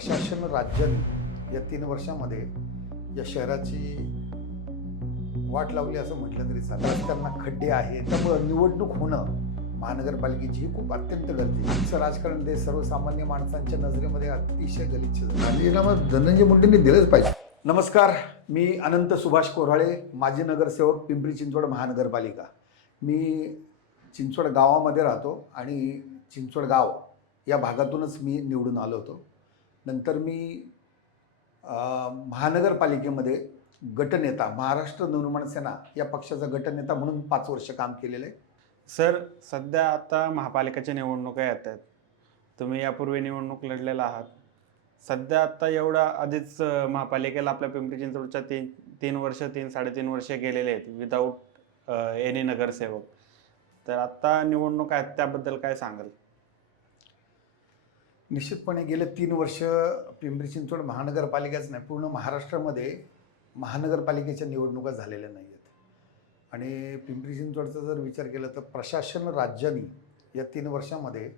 प्रशासन राज्याने या 3 वर्षामध्ये या शहराची वाट लावली असं म्हटलं तरी चालेल. रस्त्यांना खड्डे आहेत, त्यामुळं निवडणूक होणं महानगरपालिकेची ही खूप अत्यंत गरजेची. आमचं राजकारण ते सर्वसामान्य माणसांच्या नजरेमध्ये अतिशय गलिच्छ झालं. राजीनामा धनंजय मुंडेंनी दिलंच पाहिजे. नमस्कार, मी अनंत सुभाष कोऱ्हाळे, माजी नगरसेवक, पिंपरी चिंचवड महानगरपालिका. मी चिंचवड गावामध्ये राहतो आणि चिंचवड गाव या भागातूनच मी निवडून आलो होतो. नंतर मी महानगरपालिकेमध्ये गटनेता, महाराष्ट्र नवनिर्माण सेना या पक्षाचा गटनेता म्हणून 5 वर्ष काम केलेलं आहे. सर, सध्या आता महापालिकेच्या निवडणुका येत आहेत. तुम्ही यापूर्वी निवडणूक लढलेला आहात. सध्या आता एवढा आधीच महापालिकेला आपल्या पिंपरी चिंचवडच्या तीन वर्ष 3-3.5 वर्ष गेलेले आहेत विदाऊट एनी नगरसेवक. तर आता निवडणूक आहेत, त्याबद्दल काय सांगाल? निश्चितपणे गेले 3 वर्ष पिंपरी चिंचवड महानगरपालिकाच नाही, पूर्ण महाराष्ट्रामध्ये महानगरपालिकेच्या निवडणुका झालेल्या नाही आहेत. आणि पिंपरी चिंचवडचा जर विचार केला तर प्रशासन राज्याने या 3 वर्षामध्ये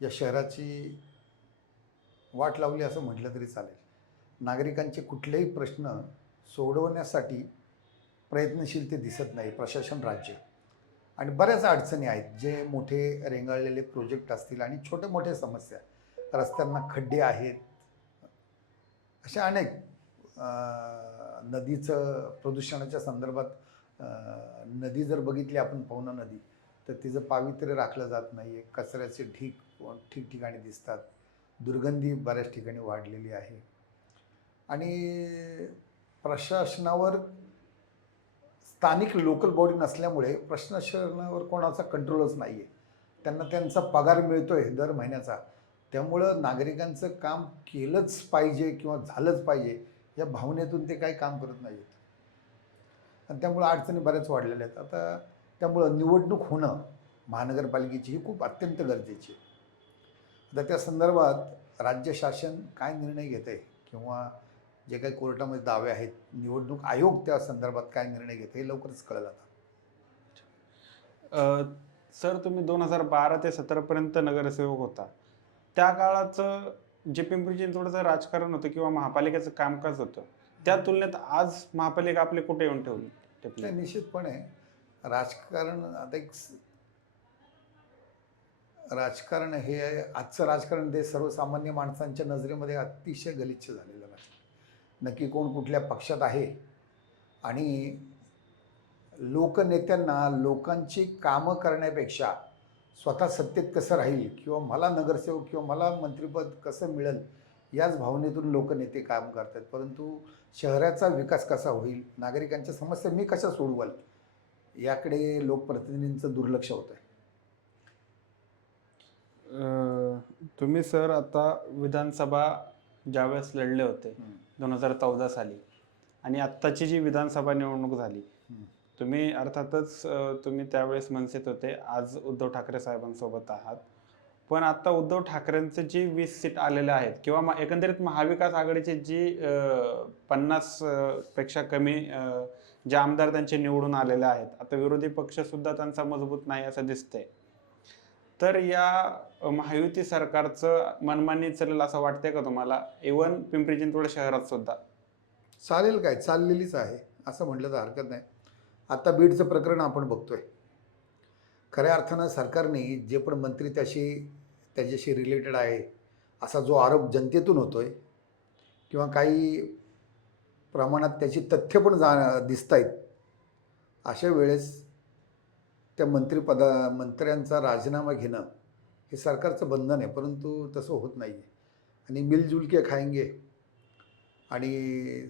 या शहराची वाट लावली असं म्हटलं तरी चालेल. नागरिकांचे कुठलेही प्रश्न सोडवण्यासाठी प्रयत्नशील ते दिसत नाही प्रशासन राज्य. आणि बऱ्याच अडचणी आहेत, जे मोठे रेंगाळलेले प्रोजेक्ट असतील आणि छोटे मोठे समस्या, रस्त्यांना खड्डे आहेत, अशा अनेक नदीचं प्रदूषणाच्या संदर्भात नदी जर बघितली आपण, पवना नदी, तर तिचं पावित्र्य राखलं जात नाही आहे. कचऱ्याचे ढीग ठिकठिकाणी दिसतात, दुर्गंधी बऱ्याच ठिकाणी वाढलेली आहे. आणि प्रशासनावर स्थानिक लोकल बॉडी नसल्यामुळे प्रशासनावर कोणाचा कंट्रोलच नाही आहे. त्यांना त्यांचा पगार मिळतो आहे दर महिन्याचा, त्यामुळं नागरिकांचं काम केलंच पाहिजे किंवा झालंच पाहिजे या भावनेतून ते काही काम करत नाही आहेत. आणि त्यामुळं अडचणी बऱ्याच वाढलेल्या आहेत. आता त्यामुळं निवडणूक होणं महानगरपालिकेची ही खूप अत्यंत गरजेची आहे. आता त्या संदर्भात राज्य शासन काय निर्णय घेत आहे किंवा जे काही कोर्टामध्ये दावे आहेत, निवडणूक आयोग त्या संदर्भात काय निर्णय घेते हे लवकरच कळेल. आता सर, तुम्ही 2012 ते 2017 पर्यंत नगरसेवक होता. त्या काळाचं जे पिंपरी चिंचवडचं राजकारण होतं किंवा महापालिकेचं कामकाज होतं, त्या तुलनेत आज महापालिका आपले कुठे येऊन ठेवली? निश्चितपणे राजकारण आता एक राजकारण हे आजचं राजकारण ते सर्वसामान्य माणसांच्या नजरेमध्ये अतिशय गलिच्छ झालेलं आहे. नक्की कोण कुठल्या पक्षात आहे आणि लोकनेत्यांना लोकांची कामं करण्यापेक्षा स्वतः सत्तेत कसं राहील किंवा मला नगरसेवक किंवा मला मंत्रिपद कसं मिळेल याच भावनेतून लोकनेते काम करतात. परंतु शहराचा विकास कसा होईल, नागरिकांच्या समस्या मी कशा सोडवाल याकडे लोकप्रतिनिधींचं दुर्लक्ष होतं आहे. तुम्ही सर आता विधानसभा ज्यावेळेस लढले होते 2014 साली आणि आत्ताची जी विधानसभा निवडणूक झाली, तुम्ही अर्थातच तुम्ही त्यावेळेस मनसेत होते, आज उद्धव ठाकरे साहेबांसोबत आहात. पण आता उद्धव ठाकरेंचे जी 20 सीट आलेले आहेत किंवा एकंदरीत महाविकास आघाडीचे जी 50 पेक्षा कमी जे आमदार त्यांचे निवडून आलेले आहेत, आता विरोधी पक्षसुद्धा त्यांचा मजबूत नाही असं दिसतंय. तर या महायुती सरकारचं मनमानी चालेल असं वाटतंय का तुम्हाला? इव्हन पिंपरी चिंचवड शहरात सुद्धा चालेल काय, चाललेलीच आहे असं म्हटलं तर हरकत नाही. आता बीडचं प्रकरण आपण बघतोय. खऱ्या अर्थानं सरकारने जे पण मंत्री त्याच्याशी रिलेटेड आहे असा जो आरोप जनतेतून होतोय किंवा काही प्रमाणात त्याची तथ्य पण दिसत आहेत, अशा वेळेस त्या मंत्र्यांचा राजीनामा घेणं हे सरकारचं बंधन आहे. परंतु तसं होत नाही आहे. आणि मिलजुल के खाएंगे आणि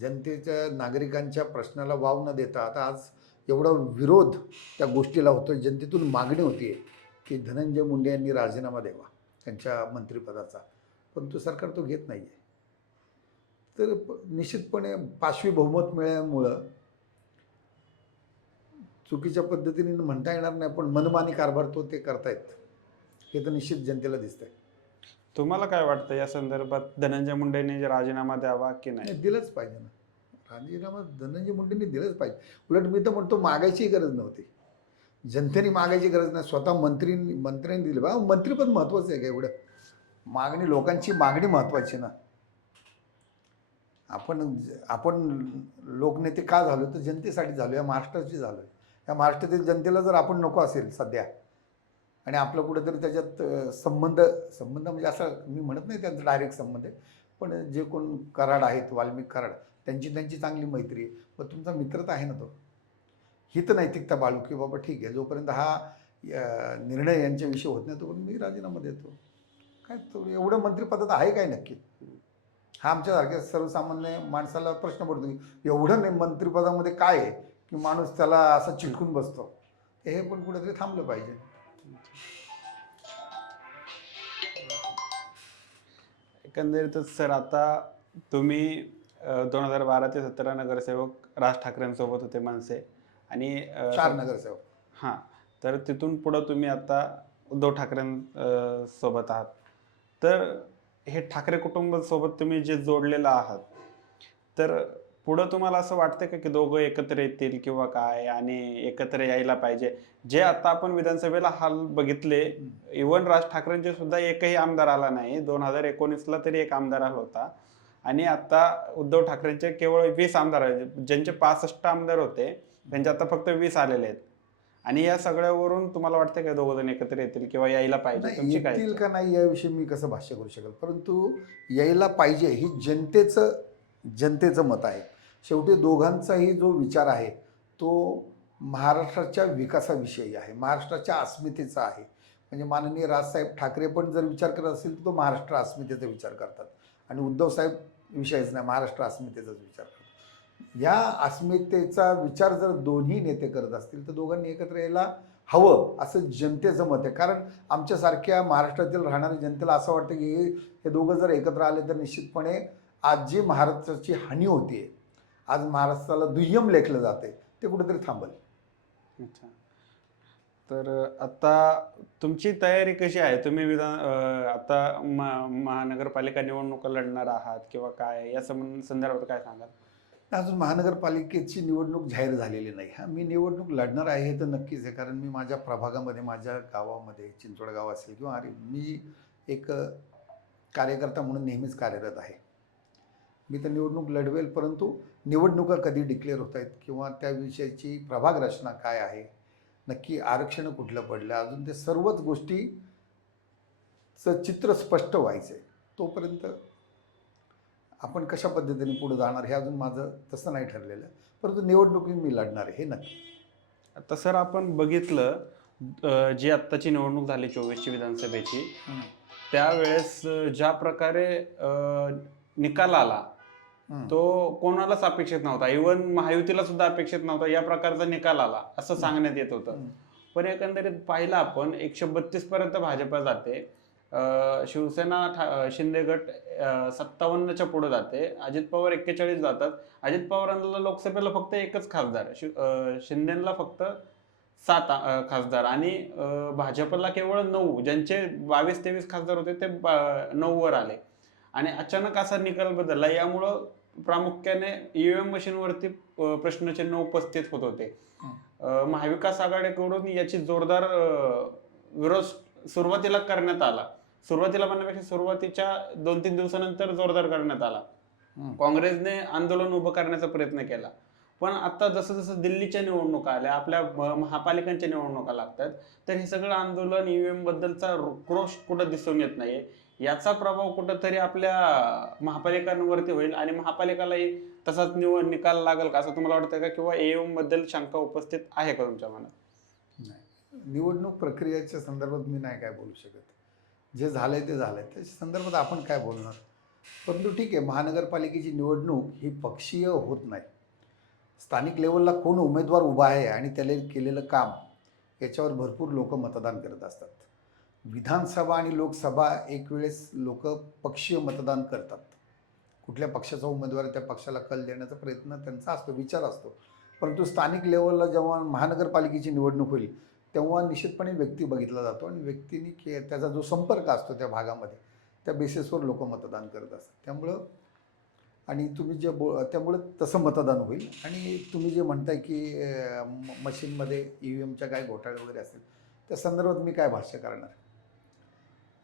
जनतेच्या नागरिकांच्या प्रश्नाला वाव न देता आता आज एवढा विरोध त्या गोष्टीला होतो. जनतेतून मागणी होती आहे की धनंजय मुंडे यांनी राजीनामा द्यावा त्यांच्या मंत्रिपदाचा, परंतु सरकार तो घेत नाही आहे. तर निश्चितपणे पाशवी बहुमत मिळाल्यामुळं चुकीच्या पद्धतीने म्हणता येणार नाही, पण मनमानी कारभार ते करतायत हे तर निश्चित जनतेला दिसतंय. तुम्हाला काय वाटतं या संदर्भात? धनंजय मुंडेंनी राजीनामा द्यावा की नाही? दिलंच पाहिजे ना. राजीनामा धनंजय मुंडेंनी दिलंच पाहिजे. उलट मी तर म्हणतो मागायची गरज नव्हती, जनतेने मागायची गरज नाही, स्वतः मंत्र्यांनी दिलं. बा मंत्रीपद महत्त्वाचं आहे का एवढं? मागणी, लोकांची मागणी महत्त्वाची ना. आपण लोकनेते का झालो तर जनतेसाठी झालो, या महाराष्ट्राची झालो आहे. या महाराष्ट्रातील जनतेला जर आपण नको असेल सध्या, आणि आपलं कुठेतरी त्याच्यात संबंध संबंध म्हणजे असं मी म्हणत नाही त्यांचा डायरेक्ट संबंध आहे, पण जे कोण कराड आहेत, वाल्मिक कराड, त्यांची चांगली मैत्री आहे. मग तुमचा मित्र तर आहे ना तो. ही तर नैतिकता बाळू की बाबा ठीक आहे, जोपर्यंत हा निर्णय यांच्याविषयी होत नाही तोपर्यंत मी राजीनामा देतो. काय तो एवढं मंत्रिपदात आहे काय नक्की? हा आमच्यासारख्या सर्वसामान्य माणसाला प्रश्न पडतो की एवढं मंत्रिपदामध्ये काय आहे की माणूस त्याला असं चिटकून बसतो. हे पण कुठेतरी थांबलं पाहिजे. एकंदरीतच सर, आता तुम्ही 2012 ते 17 नगरसेवक राज ठाकरेंसोबत होते मनसे, आणि 4 नगरसेवक. हां, तर तिथून पुढं तुम्ही आता उद्धव ठाकरेंसोबत आहात. तर हे ठाकरे कुटुंबासोबत तुम्ही जे जोडलेलं आहात, तर पुढं तुम्हाला असं वाटतं का की दोघं एकत्र येतील किंवा काय, आणि एकत्र यायला पाहिजे? जे आता आपण विधानसभेला हाल बघितले, इव्हन राज ठाकरेंचे सुद्धा एकही आमदार आला नाही. 2019ला तरी एक आमदार आला होता, आणि आता उद्धव ठाकरेंचे केवळ 20 आमदार आहेत. ज्यांचे 65 आमदार होते त्यांचे आता फक्त 20 आलेले आहेत. आणि या सगळ्यावरून तुम्हाला वाटतं का दोघं जण एकत्र येतील किंवा यायला पाहिजे? नाही, तुमची काय येतील इच्छा? का नाही याविषयी मी कसं भाष्य करू शकेल, परंतु यायला पाहिजे ही जनतेचं मत आहे. शेवटी दोघांचाही जो विचार आहे तो महाराष्ट्राच्या विकासाविषयी आहे, महाराष्ट्राच्या अस्मितेचा आहे. म्हणजे माननीय राजसाहेब ठाकरे पण जर विचार करत असतील तर तो महाराष्ट्र अस्मितेचा विचार करतात, आणि उद्धवसाहेब विषयच नाही, महाराष्ट्र अस्मितेचाच विचार करतात. या अस्मितेचा विचार जर दोन्ही नेते करत असतील तर दोघांनी एकत्र यायला हवं असं जनतेचं मत आहे. कारण आमच्यासारख्या महाराष्ट्रातील राहणाऱ्या जनतेला असं वाटतं की हे दोघं जर एकत्र आले तर निश्चितपणे आज जी महाराष्ट्राची हानी होती, आज महाराष्ट्राला दुय्यम लेखलं जाते, ते कुठेतरी थांबेल. अच्छा. तर आता तुमची तयारी कशी आहे? तुम्ही आता महानगरपालिका निवडणुका लढणार आहात किंवा काय, या संदर्भात काय सांगाल? अजून महानगरपालिकेची निवडणूक जाहीर झालेली नाही. हां, मी निवडणूक लढणार आहे हे तर नक्कीच आहे, कारण मी माझ्या प्रभागामध्ये, माझ्या गावामध्ये, चिंचवड गाव असेल किंवा मी एक कार्यकर्ता म्हणून नेहमीच कार्यरत आहे. मी तर निवडणूक लढवेल, परंतु निवडणुका कधी डिक्लेअर होत आहेत किंवा त्याविषयीची प्रभाग रचना काय आहे, नक्की आरक्षण कुठलं पडलं, अजून ते सर्वच गोष्टीचं चित्र स्पष्ट व्हायचं आहे. तोपर्यंत आपण कशा पद्धतीने पुढे जाणार हे अजून माझं तसं नाही ठरलेलं, परंतु निवडणुकीत मी लढणार आहे हे नक्की. आता सर, आपण बघितलं जी आत्ताची निवडणूक झाली 24ची विधानसभेची, त्यावेळेस ज्या प्रकारे निकाल आला तो कोणालाच अपेक्षित नव्हता. इव्हन महायुतीला सुद्धा अपेक्षित नव्हता या प्रकारचा निकाल आला असं सांगण्यात येत होतं. पण एकंदरीत पाहिलं आपण 132 पर्यंत भाजपा जाते, शिवसेना शिंदे गट 57च्या पुढे जाते, अजित पवार 41 जातात. अजित पवारांना लोकसभेला फक्त एकच खासदार, शिंदेला फक्त 7 खासदार, आणि भाजपला केवळ 9, ज्यांचे 22-23 खासदार होते ते 9 वर आले. आणि अचानक असा निकाल बदलला. यामुळं प्रामुख्याने ईव्हीएम मशीनवरती प्रश्नचिन्ह उपस्थित होत होते. महाविकास आघाडीकडून याची जोरदार विरोध सुरुवातीला करण्यात आला. सुरुवातीला म्हणण्यापेक्षा सुरुवातीच्या 2-3 दिवसानंतर जोरदार करण्यात आला. काँग्रेसने आंदोलन उभं करण्याचा प्रयत्न केला. पण आता जसं जसं दिल्लीच्या निवडणुका आल्या, आपल्या महापालिकांच्या निवडणुका लागतात, तर हे सगळं आंदोलन ईव्हीएम बद्दलचा रोष कुठं दिसून येत नाहीये. याचा प्रभाव कुठंतरी आपल्या महापालिकांवरती होईल, आणि महापालिकालाही तसाच निकाल लागेल का असं तुम्हाला वाटतं का, किंवा ईव्हीएम बद्दल शंका उपस्थित आहे का तुमच्या मनात? नाही, निवडणूक प्रक्रियेच्या संदर्भात मी नाही काय बोलू शकत. जे झालंय ते झालंय, त्याच्या संदर्भात आपण काय बोलणार. परंतु ठीक आहे, महानगरपालिकेची निवडणूक ही पक्षीय होत नाही. स्थानिक लेवलला कोण उमेदवार उभा आहे आणि त्याला केलेलं काम याच्यावर भरपूर लोक मतदान करत असतात. विधानसभा आणि लोकसभा एक वेळेस लोक पक्षीय मतदान करतात. कुठल्या पक्षाचा उमेदवार त्या पक्षाला कल देण्याचा प्रयत्न त्यांचा असतो, विचार असतो. परंतु स्थानिक लेवलला जेव्हा महानगरपालिकेची निवडणूक होईल तेव्हा निश्चितपणे व्यक्ती बघितला जातो, आणि व्यक्तीने त्याचा जो संपर्क असतो त्या भागामध्ये, त्या बेसिसवर लोक मतदान करत असतात. त्यामुळं आणि तुम्ही जे त्यामुळे तसं मतदान होईल. आणि तुम्ही जे म्हणताय की मशीनमध्ये ईव्हीएमच्या काय घोटाळे वगैरे असतील, त्या संदर्भात मी काय भाष्य करणार.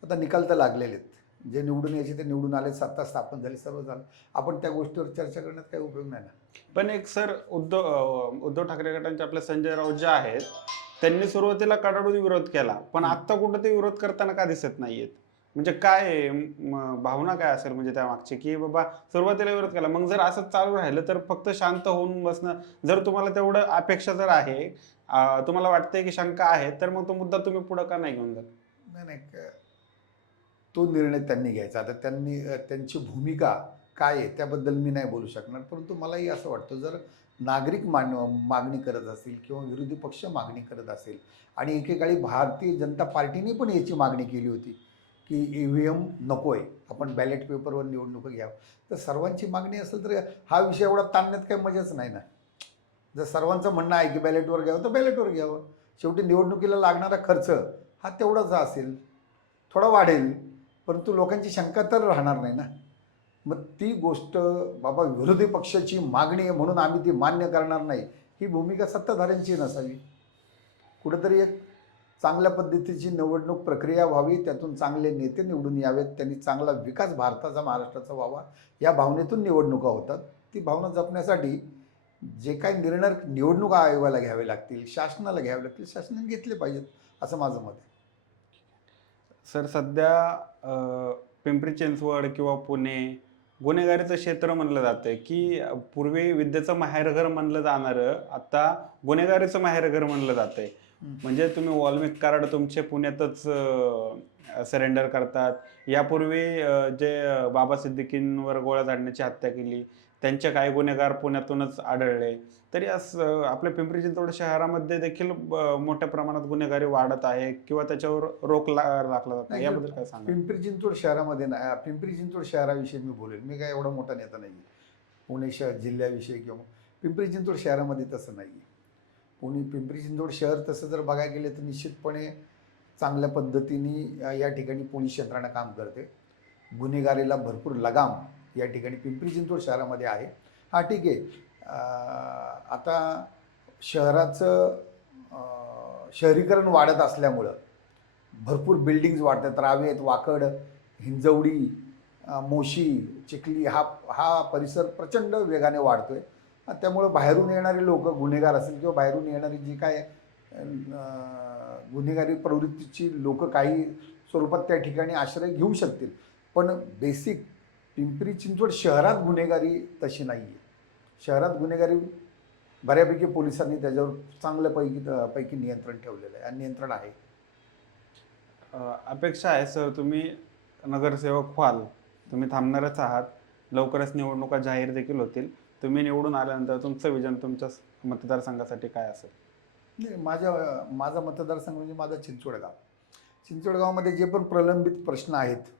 आता निकाल तर लागलेले आहेत. जे निवडून यायचे ते निवडून आले, सत्ता स्थापन झाली, सर्व झालं. आपण त्या गोष्टीवर चर्चा करण्यात काही उपयोग नाही ना. पण एक सर उद्धव ठाकरे गटांचे आपले संजय राऊत जे आहेत त्यांनी सुरुवातीला कडाडून विरोध केला, पण आता कुठं ते विरोध करताना का दिसत नाहीयेत? म्हणजे काय आहे, भावना काय असेल म्हणजे त्या मागची, की बाबा सुरुवातीला विरोध केला, मग जर असं चालू राहिलं तर फक्त शांत होऊन बसणं, जर तुम्हाला तेवढं अपेक्षा जर आहे, तुम्हाला वाटतंय की शंका आहे, तर मग तो मुद्दा तुम्ही पुढे का नाही घेऊन जात? नाही नाही, तो निर्णय त्यांनी घ्यायचा. आता त्यांची भूमिका काय आहे त्याबद्दल मी नाही बोलू शकणार, परंतु मलाही असं वाटतं, जर नागरिक मागणी करत असतील किंवा विरोधी पक्ष मागणी करत असेल, आणि एकेकाळी भारतीय जनता पार्टीने पण याची मागणी केली होती की EVM नको आहे, आपण बॅलेट पेपरवर निवडणुका घ्यावं, तर सर्वांची मागणी असेल तर हा विषय एवढा ताणण्यात काही मजाच नाही ना. जर सर्वांचं म्हणणं आहे की बॅलेटवर घ्यावं तर बॅलेटवर घ्यावं. शेवटी निवडणुकीला लागणारा खर्च हा तेवढाच असेल, थोडा वाढेल, परंतु लोकांची शंका तर राहणार नाही ना. मग ती गोष्ट, बाबा विरोधी पक्षाची मागणी आहे म्हणून आम्ही ती मान्य करणार नाही, ही भूमिका सत्ताधाऱ्यांची नसावी. कुठेतरी एक चांगल्या पद्धतीची निवडणूक प्रक्रिया व्हावी, त्यातून चांगले नेते निवडून यावेत, त्यांनी चांगला विकास भारताचा, महाराष्ट्राचा व्हावा, या भावनेतून निवडणुका होतात. ती भावना जपण्यासाठी जे काही निर्णय निवडणूक आयोगाला घ्यावे लागतील, शासनाला घ्यावे लागतील, शासनाने घेतले पाहिजेत, असं माझं मत आहे. सर सध्या पिंपरी चिंचवड किंवा पुणे गुन्हेगारीचं क्षेत्र म्हणलं जातं, की पूर्वी विद्येचं माहेरघर म्हणलं जाणारं आता गुन्हेगारीचं माहेरघर म्हणलं जातंय. म्हणजे तुम्ही वाल्मिक कराड तुमचे पुण्यातच सरेंडर करतात. यापूर्वी जे बाबा सिद्दीकींवर गोळ्या झाडण्याची हत्या केली त्यांचे काही गुन्हेगार पुण्यातूनच आढळले. तरी असं आपल्या पिंपरी चिंचवड शहरामध्ये देखील मोठ्या प्रमाणात गुन्हेगारी वाढत आहे किंवा त्याच्यावर रोख राखला जात नाही, याबद्दल काय सांगा? पिंपरी चिंचवड शहरामध्ये नाही, पिंपरी चिंचवड शहराविषयी मी बोलेल. मी काय एवढा मोठा नेता नाही आहे पुणे शहर जिल्ह्याविषयी, किंवा पिंपरी चिंचवड शहरामध्ये तसं नाही आहे. पिंपरी चिंचवड शहर तसं जर बघायला गेलं तर निश्चितपणे चांगल्या पद्धतीने या ठिकाणी पोलीस यंत्रणा काम करते. गुन्हेगारीला भरपूर लगाम या ठिकाणी पिंपरी चिंचवड शहरामध्ये आहे. हां ठीक आहे, आता शहराचं शहरीकरण वाढत असल्यामुळं भरपूर बिल्डिंग्ज वाढतात, रावेत, वाकड, हिंजवडी, मोशी, चिखली हा परिसर प्रचंड वेगाने वाढतो आहे. त्यामुळं बाहेरून येणारे लोक, गुन्हेगार असेल किंवा बाहेरून येणारी जी काय गुन्हेगारी प्रवृत्तीची लोक काही स्वरूपात त्या ठिकाणी आश्रय घेऊ शकतील, पण बेसिक पिंपरी चिंचवड शहरात गुन्हेगारी तशी नाही आहे. शहरात गुन्हेगारी बऱ्यापैकी पोलिसांनी त्याच्यावर चांगल्यापैकी नियंत्रण ठेवलेलं आहे आणि नियंत्रण आहे. अपेक्षा आहे सर, तुम्ही नगरसेवक व्हाल, तुम्ही थांबणारच आहात, लवकरच निवडणुका जाहीर देखील होतील. तुम्ही निवडून आल्यानंतर तुमचं विजन तुमच्या मतदारसंघासाठी काय असेल? नाही, माझा मतदारसंघ म्हणजे माझा चिंचवडगाव. चिंचवडगावमध्ये जे पण प्रलंबित प्रश्न आहेत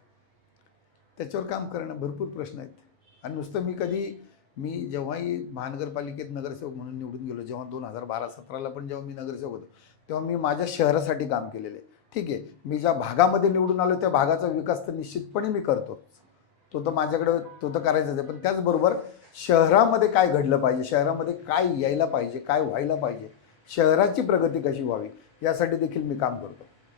त्याच्यावर काम करणं, भरपूर प्रश्न आहेत. आणि नुसतं मी जेव्हाही महानगरपालिकेत नगरसेवक म्हणून निवडून गेलो, जेव्हा 2012-17ला पण जेव्हा मी नगरसेवक होतो, तेव्हा मी माझ्या शहरासाठी काम केलेलं आहे. ठीक आहे, मी ज्या भागामध्ये निवडून आलो त्या भागाचा विकास तर निश्चितपणे मी करतो, तो तर करायचाच आहे. पण त्याचबरोबर शहरामध्ये काय घडलं पाहिजे, शहरामध्ये काय यायला पाहिजे, काय व्हायला पाहिजे, शहराची प्रगती कशी व्हावी, यासाठी देखील मी काम करतो.